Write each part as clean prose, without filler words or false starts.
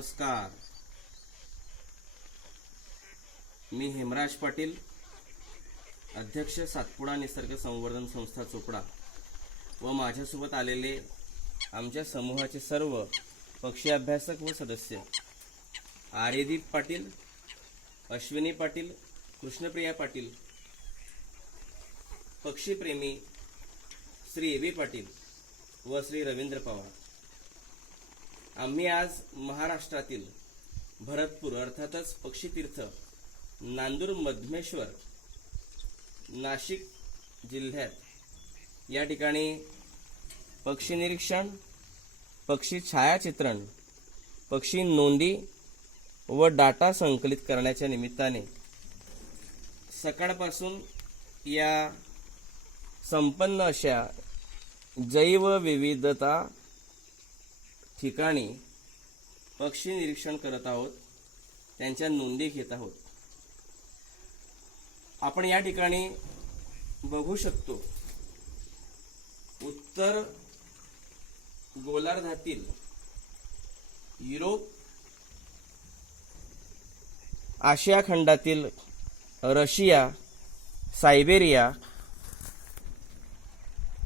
नमस्कार, मी हेमराज पाटील, अध्यक्ष सातपुडा निसर्ग संवर्धन संस्था चोपडा व माझ्यासोबत आलेले आमच्या समूहाचे सर्व पक्षी अभ्यासक व सदस्य आर्यदीप पाटील, अश्विनी पाटील, कृष्णप्रिया पाटील, पक्षीप्रेमी श्री ए.बी. पाटील व श्री रवींद्र पवार, आम्ही आज महाराष्ट्रातील भरतपूर अर्थातच पक्षीतीर्थ नांदूर मधमेश्वर नाशिक जिल्ह्यात या ठिकाणी पक्षी निरीक्षण, पक्षी छायाचित्रण, पक्षी नोंदी व डाटा संकलित करण्याच्या निमित्ताने सकाळपासून या संपन्न अशा जैवविविधता ठिकाणी पक्षी निरीक्षण करत आहोत, त्यांच्या नोंदी घेत आहोत। आपण या ठिकाणी बघू शकतो उत्तर गोलार्धातील युरोप, आशिया खंडातील रशिया, सायबेरिया,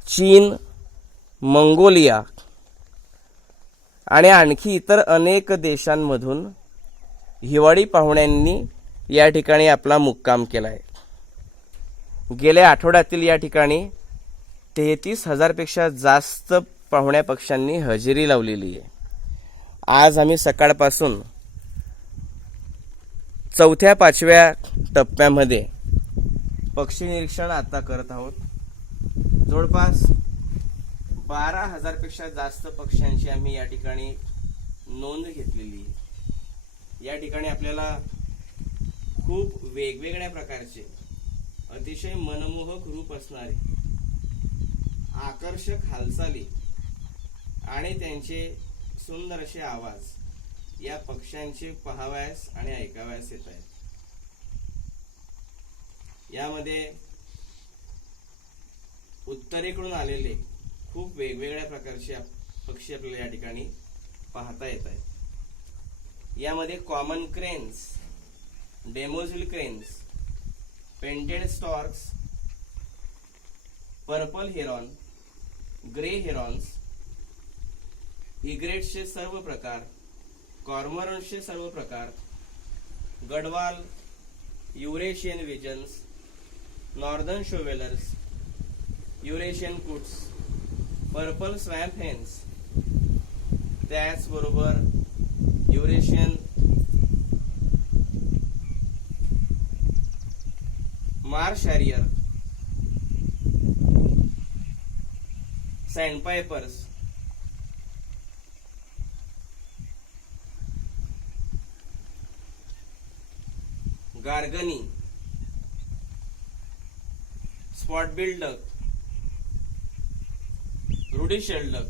चीन, मंगोलिया आणि आणखी इतर अनेक देशांमधून हिवाळी पाहुण्यांनी या ठिकाणी आपला मुक्काम केला आहे। गेल्या आठवड्यातील या ठिकाणी 33,000 पेक्षा जास्त पाहुण्या पक्ष्यांनी हजेरी लावलेली आहे। आज आम्ही सकाळपासून 4-5व्या टप्प्यामध्ये पक्षी निरीक्षण आता करत आहोत। जवळपास 12,000 पेक्षा जास्त पक्ष्यांची आम्ही या ठिकाणी नोंद घेतलेली आहे। या ठिकाणी आपल्याला खूप वेगवेगळ्या प्रकारचे अतिशय मनमोहक रूप असणारे आकर्षक हालचाली आणि त्यांचे सुंदर असे आवाज या पक्ष्यांचे पाहावयास आणि ऐकावयास येत आहेत। यामध्ये उत्तरेकडून आलेले खूप वेगवेगळ्या प्रकारचे पक्षी आपल्याला या ठिकाणी पाहता येत आहेत। यामध्ये common cranes, demoiselle cranes, painted storks, purple heron, grey herons, इग्रेट्सचे सर्व प्रकार, कॉर्मोरंट्सचे सर्व प्रकार, gadwall, Eurasian wigeons, northern shovelers, Eurasian coots, purple swamp hens, त्याचबरोबर Eurasian marsh harrier, sandpipers, garganey, spot billed duck, ruddy shelduck,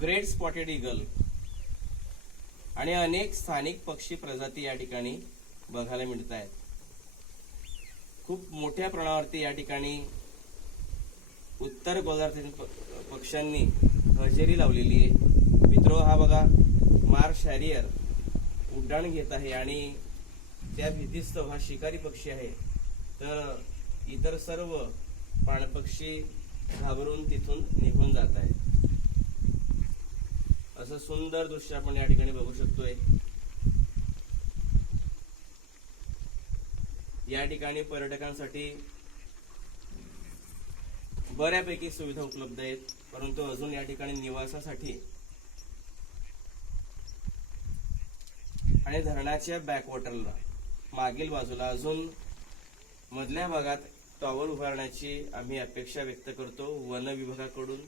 great spotted eagle आणि अनेक स्थानिक पक्षी प्रजाती या ठिकाणी बघायला मिळत आहेत। खूप मोठ्या प्रमाणावरती या ठिकाणी उत्तर गोलार्धातील पक्ष्यांनी हजेरी लावलेली आहे। मित्रो, हा बघा मार्श हॅरियर उड्डाण घेत आहे आणि त्या भीतीस्तव हा शिकारी पक्षी आहे, तर इतर सर्व पाणपक्षी घाबरून तिथून निघून जात आहेत। असं सुंदर दृश्य आपण या ठिकाणी बघू शकतोय। या ठिकाणी पर्यटकांसाठी बऱ्यापैकी सुविधा उपलब्ध आहेत, परंतु अजून या ठिकाणी निवासासाठी आणि धरणाच्या बॅकवॉटरला मागील बाजूला अजून मधल्या भागात टॉवर उभारण्याची आम्ही अपेक्षा व्यक्त करतो वन विभागाकडून।